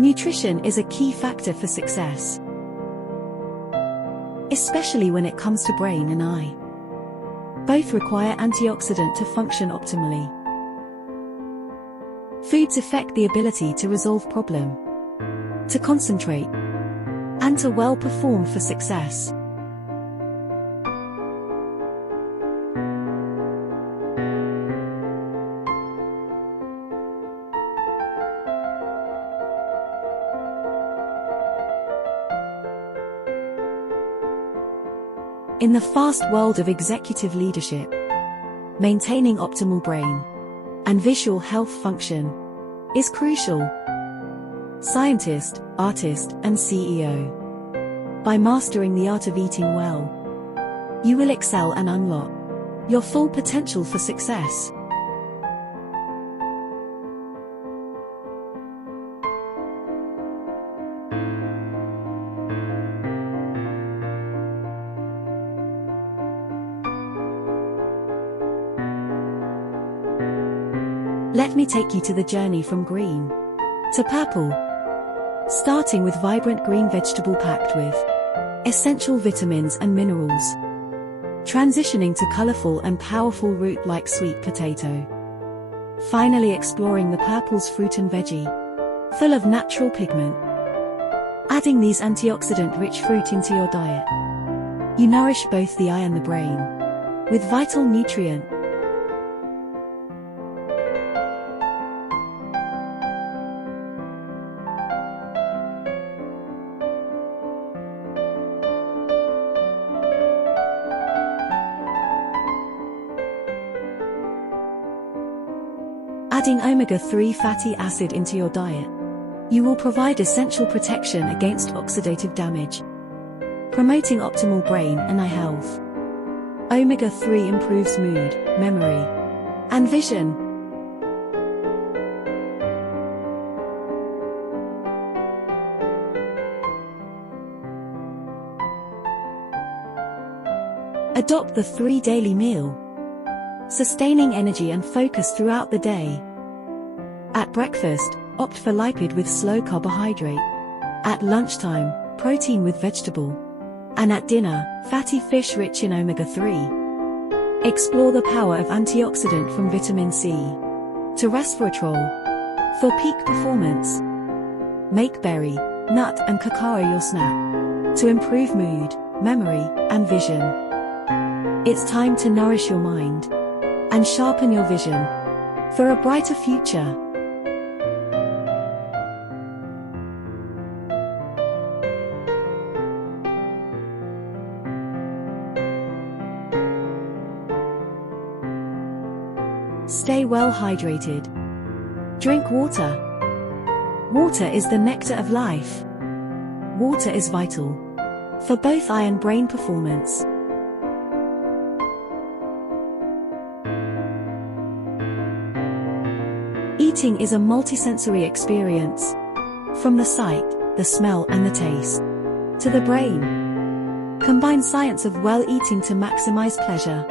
Nutrition is a key factor for success, especially when it comes to brain and eye. Both require antioxidant to function optimally. Foods affect the ability to resolve problem, to concentrate, and to well perform for success. In the fast world of executive leadership, maintaining optimal brain and visual health function is crucial. Scientist, artist, and CEO. By mastering the art of eating well, you will excel and unlock your full potential for success. Let me take you to the journey from green to purple, starting with vibrant green vegetable packed with essential vitamins and minerals, transitioning to colorful and powerful root like sweet potato, finally exploring the purple's fruit and veggie, full of natural pigment. Adding these antioxidant-rich fruit into your diet, you nourish both the eye and the brain with vital nutrient. Adding omega-3 fatty acid into your diet, you will provide essential protection against oxidative damage, promoting optimal brain and eye health. Omega-3 improves mood, memory, and vision. Adopt the 3 daily meal, sustaining energy and focus throughout the day. At breakfast, opt for lipid with slow carbohydrate. At lunchtime, protein with vegetable. And at dinner, fatty fish rich in omega-3. Explore the power of antioxidant from vitamin C to resveratrol for peak performance. Make berry, nut and cacao your snack to improve mood, memory, and vision. It's time to nourish your mind and sharpen your vision for a brighter future. Stay well hydrated. Drink water. Water is the nectar of life. Water is vital for both eye and brain performance. Eating is a multisensory experience. From the sight, the smell and the taste, to the brain. Combine science of well eating to maximize pleasure.